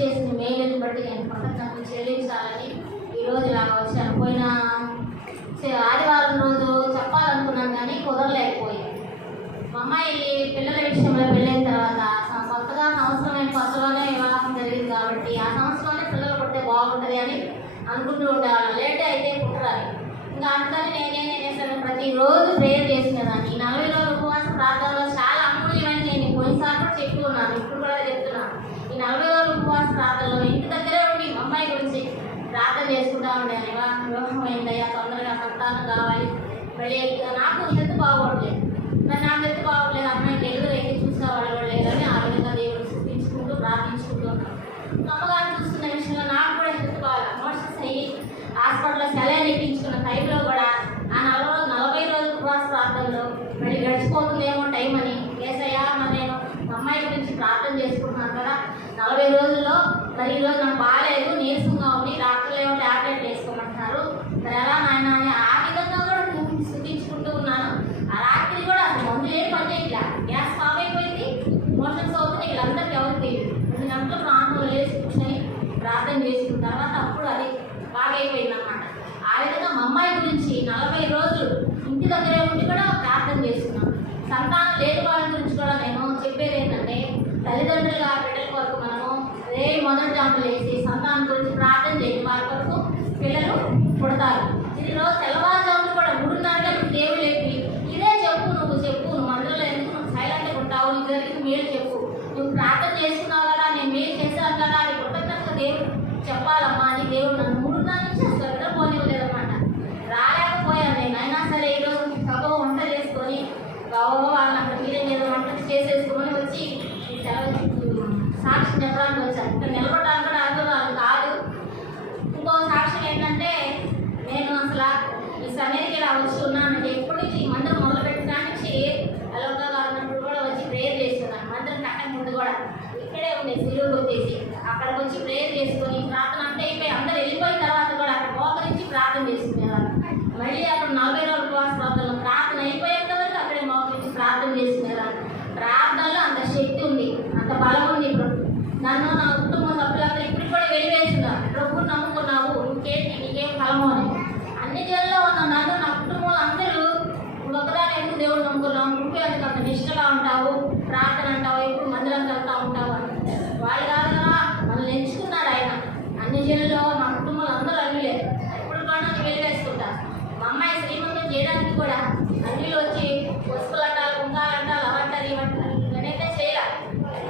చేసిన మేలుని బట్టి నేను కృతజ్ఞతలు చెల్లించాలని ఈరోజు ఇలా వచ్చాను. పోయిన ఆదివారం రోజు చెప్పాలనుకున్నాను కానీ కుదరలేకపోయింది. మా అమ్మాయి పిల్లల విషయంలో వెళ్ళిన తర్వాత కొత్తగా కొత్తలోనే వివాహం జరిగింది కాబట్టి ఆ సంవత్సరంలోనే పిల్లలు పుడితే బాగుంటుంది అని అనుకుంటూ ఉండేవాళ్ళం. లేట్ అయితే పుట్టరాలి. ఇంకా అందుకని నేనేం చేశాను, ప్రతిరోజు ప్రేయర్ చేసినదాన్ని. 40 రోజుల ఉపవాస ప్రార్థనలో చాలా అమూల్యమైన నేను పోయినసారి కూడా చెప్తూ ఉన్నాను, ఇప్పుడు కూడా చెప్తున్నాను. ఈ 40 రోజుల ఉపవాస ప్రార్థనలో ఇంటి దగ్గరే ఉండి మా అమ్మాయి గురించి ప్రార్థన చేసుకుంటా ఉండేది. వివాహం అయిందయ్యా, తొందరగా సంతానం కావాలి, మళ్ళీ నాకు హెల్త్ బాగోట్లేదు, మరి నాకు హెల్త్ బాగోట్లేదు, అమ్మాయి డెలివరీ అయితే చూసేవాళ్ళు కూడా లేదని ఆ విధంగా దేవుడు చూపించుకుంటూ ప్రార్థించుకుంటూ ఉన్నాను. అమ్మగారు చూస్తున్న విషయంలో నాకు కూడా హెల్త్ బాగా మోషన్స్ అయ్యి హాస్పిటల్లో సెలైన్ ఎక్కించుకున్న టైంలో కూడా ఆ 40 రోజుల ఉపవాస ప్రార్థనలో మళ్ళీ గడిచిపోతుందేమో టైం అని ఏసయ్యా, మరి నేను మా అమ్మాయి గురించి ప్రార్థన చేసుకుంటున్నాను కదా, 40 రోజుల్లో మరి ఈరోజు నాకు బాగాలేదు, నీరసంగా ఉంది, డాక్టర్లు ఏమో ట్యాబ్లెట్లు వేసుకోమంటున్నారు, మరి ఎలా నాయన అని ఆ విధంగా కూడా స్థుతించుకుంటూ ఉన్నాను. ఆ రాత్రి కూడా మందులు ఏం పని చేయట్లా, గ్యాస్ ఫామ్ అయిపోయింది, మోషన్స్ అవుతున్నాయి, వీళ్ళందరికీ ఎవరికి తెలియదు. 2 గంటల ప్రాంతంలో వేసి కూర్చొని ప్రార్థన చేసుకున్న తర్వాత అప్పుడు అది బాగా అయిపోయింది అన్నమాట. ఆ విధంగా మా అమ్మాయి గురించి 40 రోజులు ఇంటి దగ్గరే ఉండి కూడా ప్రార్థన చేస్తున్నాను. సంతానం లేని వాళ్ళ గురించి కూడా నేను చెప్పేది ఏంటంటే, తల్లిదండ్రులుగా బిడ్డల కొరకు మనము మొదటి జాములు వేసి సంతానం గురించి ప్రార్థన చేయండి, వారి కొరకు పిల్లలు పుడతారు. ఇది రోజు తెల్లవారుజాములు కూడా 3:30 దేవుడు చెప్పి ఇదే చెప్పు, నువ్వు మందులో ఎందుకు నువ్వు సైలెంట్గా ఉంటావు, నీ జరిగిన మేలు చెప్పు, నువ్వు ప్రార్థన చేసుకున్నావు కదా, నేను మేలు చేశాను కదా అని కృతజ్ఞతగా దేవుడు చెప్పాలమ్మా అని దేవుడు నన్ను 3:30 నుంచి అసలు నిద్రపోనివ్వలేదన్నమాట. రాలేకపోయాను నేను. అయినా సరే ఈరోజు సగం వంట చేసుకొని వాళ్ళని అక్కడ మీరే మీద వంట చేసేసుకొని వచ్చి సాక్షి చెప్పడానికి వచ్చాను. ఇక్కడ నిలబడడానికి కూడా అనుభవాలు కాదు. ఇంకో సాక్ష్యం ఏంటంటే, నేను అసలు ఈ సన్నిధికి ఇలా వచ్చి ఉన్నానంటే ఎప్పటి నుంచి ఈ మందిరం మొదలుపెట్టిన నుంచి అలోకగా ఉన్నప్పుడు కూడా వచ్చి ప్రేయర్ చేస్తున్నాను. మందిరం కట్టక ముందు కూడా ఇక్కడే ఉండే సిలువు కొట్టేసి అక్కడికి వచ్చి ప్రేయర్ చేసుకొని ప్రార్థన అంటే అయిపోయి అందరూ వెళ్ళిపోయిన తర్వాత కూడా అక్కడ మోకరించి ప్రార్థన చేసుకునేవారు. మళ్ళీ అక్కడ 40 రోజుల ఉపవాస ప్రార్థనలో ప్రార్థన అయిపోయేంత వరకు అక్కడే మోకరించి ప్రార్థన చేసుకునేవారు. ప్రార్థనలో అంత శక్తి ఉంది, అంత బలం ఉంది. ఇప్పుడు నన్ను నా కుటుంబ సభ్యులందరూ ఇప్పుడు కూడా వెలివేస్తున్నారు, ప్రభువు నమ్ముకున్నావు, నీకేం ఫలము అని. అన్ని జనంలో ఉన్న నన్ను నా కుటుంబంలో అందరూ ఒకదాని ఎందుకు దేవుడు నమ్ముకున్నావు, నువ్వు ఎందుకు అంత నిష్ఠగా ఉంటావు, ప్రార్థన అంటావు, ఎప్పుడు మందిరానికి వెళ్తూ ఉంటావు అని. వాళ్ళు కాదు కదా, మనల్ని ఎంచుకున్నాడు ఆయన. అన్ని జనంలో మా కుటుంబంలో అందరూ అన్నిలేదు, ఇప్పుడు కూడా నన్ను వెలివేసుకుంటాను. మా అమ్మాయి శ్రీమంతం చేయడానికి కూడా అన్నిలు వచ్చి పసుపులంటారు, కుంకాలంటారు, అవంటారు, ఇవంటారు, నేనైతే చేయాలి.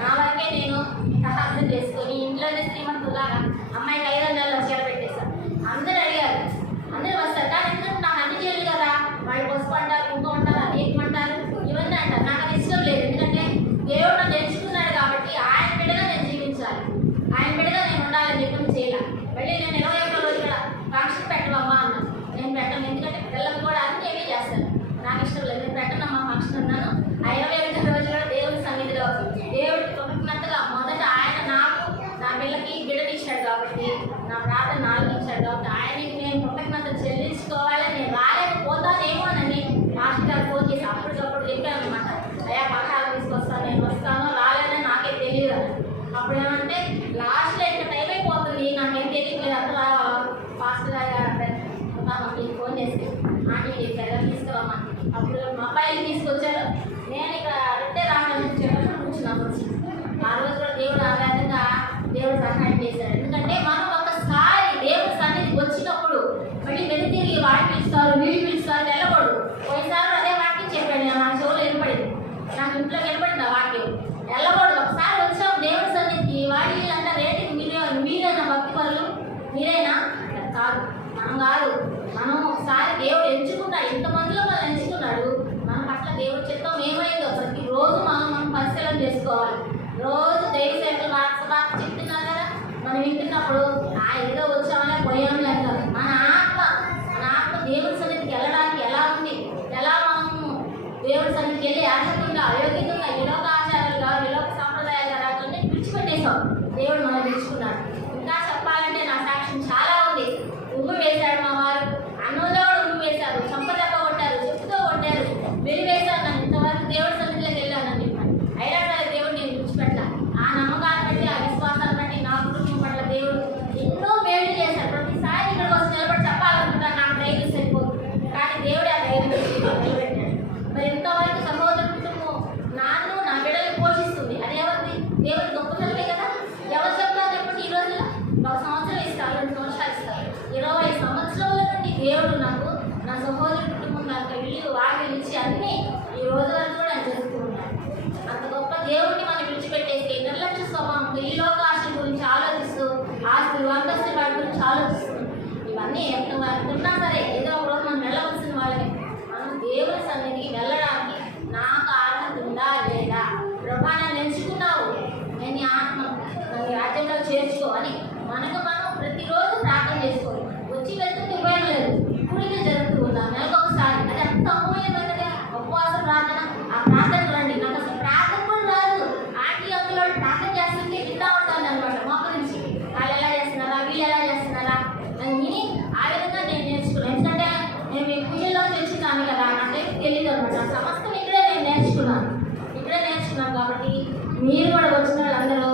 నా వరకే నేను సహాయం చేసుకొని ఇంట్లోనే శ్రీమంతులాగా అమ్మాయికి 5 నెలలు చీర పెట్టేశాను. అందరూ అడిగారు, అందరూ వస్తారు, కానీ ఎందుకంటే నాకు అన్ని చేయాలి కదా, వాళ్ళు పసుపు అంటారు, కుంకుమ అంటారు, అది ఏమంటారు, ఇవన్నీ అంటారు. నాకు అది ఇష్టం లేదు. ఎందుకంటే దేవుడు నన్ను ఎంచుకున్నాడు కాబట్టి ఆయన బిడ్డగా నేను జీవించాలి, ఆయన బిడ్డగా నేను ఉండాలని చెప్పి చేయాలి. మళ్ళీ నేను 21 రోజు కూడా ఫంక్షన్ పెట్టవమ్మా అన్నాను. నేను పెట్టను, ఎందుకంటే పిల్లలకు కూడా అన్ని ఏమీ చేస్తాను, నాకు ఇష్టం లేదు, నేను పెట్టనమ్మా ఫంక్షన్ అన్నాను. ఆ 21 రోజు కూడా దేవుడి సన్నిధిలో దేవుడికి కృతజ్ఞతగా మొదట ఆయన నాకు నా పిల్లకి బిడ్డనిచ్చాడు కాబట్టి, నా ప్రార్థన ఆలోచించాడు కాబట్టి ఆయనకి నేను కృతజ్ఞతలు చెల్లించుకోవాలి. నేను రాలేకపోతానేమోనని మాస్టర్ గారు ఫోన్ చేసి అప్పటికప్పుడు చెప్పాను అనమాట. అయ్యా పక్కన తీసుకొస్తాను, నేను వస్తాను, రాలేదని నాకే తెలియదు అని. అప్పుడు ఏమంటే లాస్ట్లో ఇంకా టైం అయిపోతుంది, నాకేం తెలియట్లేదు, అంతా మాస్టర్ గారు మీకు ఫోన్ చేసి ఆంటీ దగ్గర తీసుకురామా. అప్పుడు మా అబ్బాయిని తీసుకొచ్చారు. నేను ఇక్కడ రెడ్డే రామని చెప్పి కూర్చున్నాను. ఆ రోజు కూడా దేవుడు ఆ విధంగా దేవుడు సహాయం చేశాడు. ఎందుకంటే మనం ఒకసారి దేవుడి సన్నిధికి వచ్చినప్పుడు మళ్ళీ వెనుతిరిగి వాడిని పిలుస్తారు, వీళ్ళు పిలుస్తారు, వెళ్ళకూడదు. పోయినసారి అదే వాక్యం చెప్పాడు, నా చెవులు వినపడింది, నాకు ఇంట్లో వినపడింది ఆ వాక్యం. వెళ్ళకూడదు. ఒకసారి వచ్చాం దేవుడి సన్నిధికి, వాడి అంటే రేటింగ్ మీరేనా భక్తి పనులు, మీరేనా కాదు, మనం కాదు. మనం ఒకసారి దేవుడు ఎంచుకున్నాడు, ఇంతమందిలో మనం ఎంచుకున్నాడు. మన పట్ల దేవుడి చిత్తం ఏమైందో ప్రతిరోజు మనం పరిశీలన చేసుకోవాలి. రోజు దైవ సేవలు వార్త చెప్తున్నారు కదా, మనం వింటున్నప్పుడు ఏదో వచ్చామనే పోయామని అంటారు. మన ఆత్మ దేవుడి సన్నిధికి వెళ్ళడానికి ఎలా ఉంది, ఎలా మనము దేవుడి సన్నిధికి వెళ్ళి అర్హతంగా అయోగ్యంగా ఇలోక ఆచారాలుగా ఇలోక సాంప్రదాయాలు రాకుండా విడిచిపెట్టేశాం. దేవుడు మనం విడుచుకున్నాడు. ఇంకా చెప్పాలంటే నా సాక్ష్యం చాలా ఉంది. ఉమ్ము వేశాడు మా వారు, అన్నంలో కూడా ఉమ్ము వేశారు, చంపదెబ్బ కొట్టారు, చెప్పుతో కొట్టారు, వెలివేశారు. నన్ను ఇంతవరకు దేవుడి సన్నిధిలోకి వెళ్ళానని చెప్పాను. అయినా సరే దేవుడు నేను విడిచిపెట్టాను. ఆ నమ్మకాన్ని బట్టి, ఆ విశ్వాసాన్ని బట్టి నా కుటుంబం గురించి ఆలోచిస్తున్నాం. ఇవన్నీ ఎంతున్నా సరే ఏదో ఒక రోజు మనం వెళ్ళవలసిన వాళ్ళని మనం దేవుని సన్నిధికి వెళ్ళడానికి నాకు అర్హత ఉందా లేదా, ప్రభా నన్ను ఎంచుకున్నావు, నేను నీ ఆత్మ నన్ను రాజ్యంలో చేర్చుకో అని మనకు మనం ప్రతిరోజు ప్రార్థన చేసుకోవాలి. వచ్చి వెళ్తుంది ఉపయోగం లేదు, ఇప్పుడుగా జరుగుతూ ఉందా నెలకు ఒకసారి, అది అంత అమూల్యమైనది ఉపవాస ప్రార్థన. ఆ ప్రార్థనకు రండి. నాకు అసలు ప్రార్థన కూడా రాదు, ఆంటీ అందులో ప్రార్థన చేస్తుంటే వింటా ఉంటాను అనమాట మా గురించి, వాళ్ళు ఎలా చేస్తున్నారా వీళ్ళు ఎలా చేస్తున్నారా అని విని ఆ విధంగా నేను నేర్చుకున్నాను. ఎందుకంటే నేను మీ పూజల్లోంచి వచ్చినాను కదా, నాకైతే తెలియదు అనమాట. సమస్తం ఇక్కడే నేను నేర్చుకున్నాను కాబట్టి మీరు కూడా వచ్చిన వాళ్ళందరూ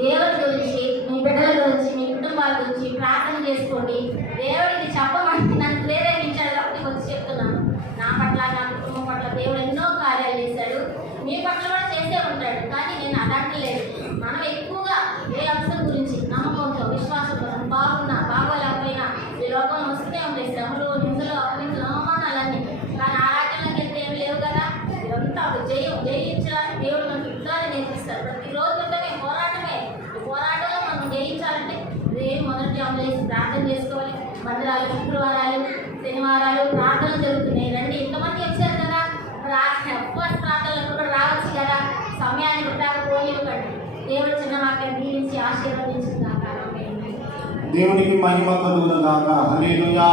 దేవుడి గురించి, మీ బిడ్డల గురించి, మీ కుటుంబాల గురించి ప్రార్థన చేసుకోండి. దేవుడికి చెప్పమంటే నన్ను ప్రేరేపించాడు కాబట్టి వచ్చి చెప్తున్నాను. నా పట్ల నా కుటుంబం పట్ల దేవుడు ఎన్నో కార్యాలు చేశాడు, మీ పట్ల కూడా చేసే ఉంటాడు. కానీ నేను అదంటలేదు. మనం ఎక్కువగా ఏ అంశం గురించి నమ్మకంతో విశ్వాసంతో బాగున్నా బాగోలేకపోయినా ఈ లోకంలో వస్తూనే ఉంటాయి శ్రమలు, నిందలు, అపనిందలు, అవమానాలన్నీ. కానీ ఆ రాజ్యంలోకి వెళ్తే ఏమి లేవు కదా. ఇదంతా ఒక జయించడానికి దేవుడు మనకు యుద్ధాన్ని నేర్పిస్తాడు. ప్రతిరోజు ఉంటేనే పోరాటమే. ఈ పోరాటంలో మనం జయించాలంటే మొదటి అమలు ప్రార్థన చేసుకోవాలి. మందిరాలు శుక్రవారాలు శనివారాలు ప్రార్థనలు జరుగుతున్నాయి. రండి, ఇంతమంది వచ్చారు కదా, ఉపవాస ప్రార్థనలకు కూడా రావచ్చు కదా. సమయానికి రాకపోనివ్వకండి. దేవుడు చిన్న వాక్యాన్ని దీవించి ఆశీర్వదించిన దేవునికి మహిమ కలుగును గాక. హల్లెలూయా.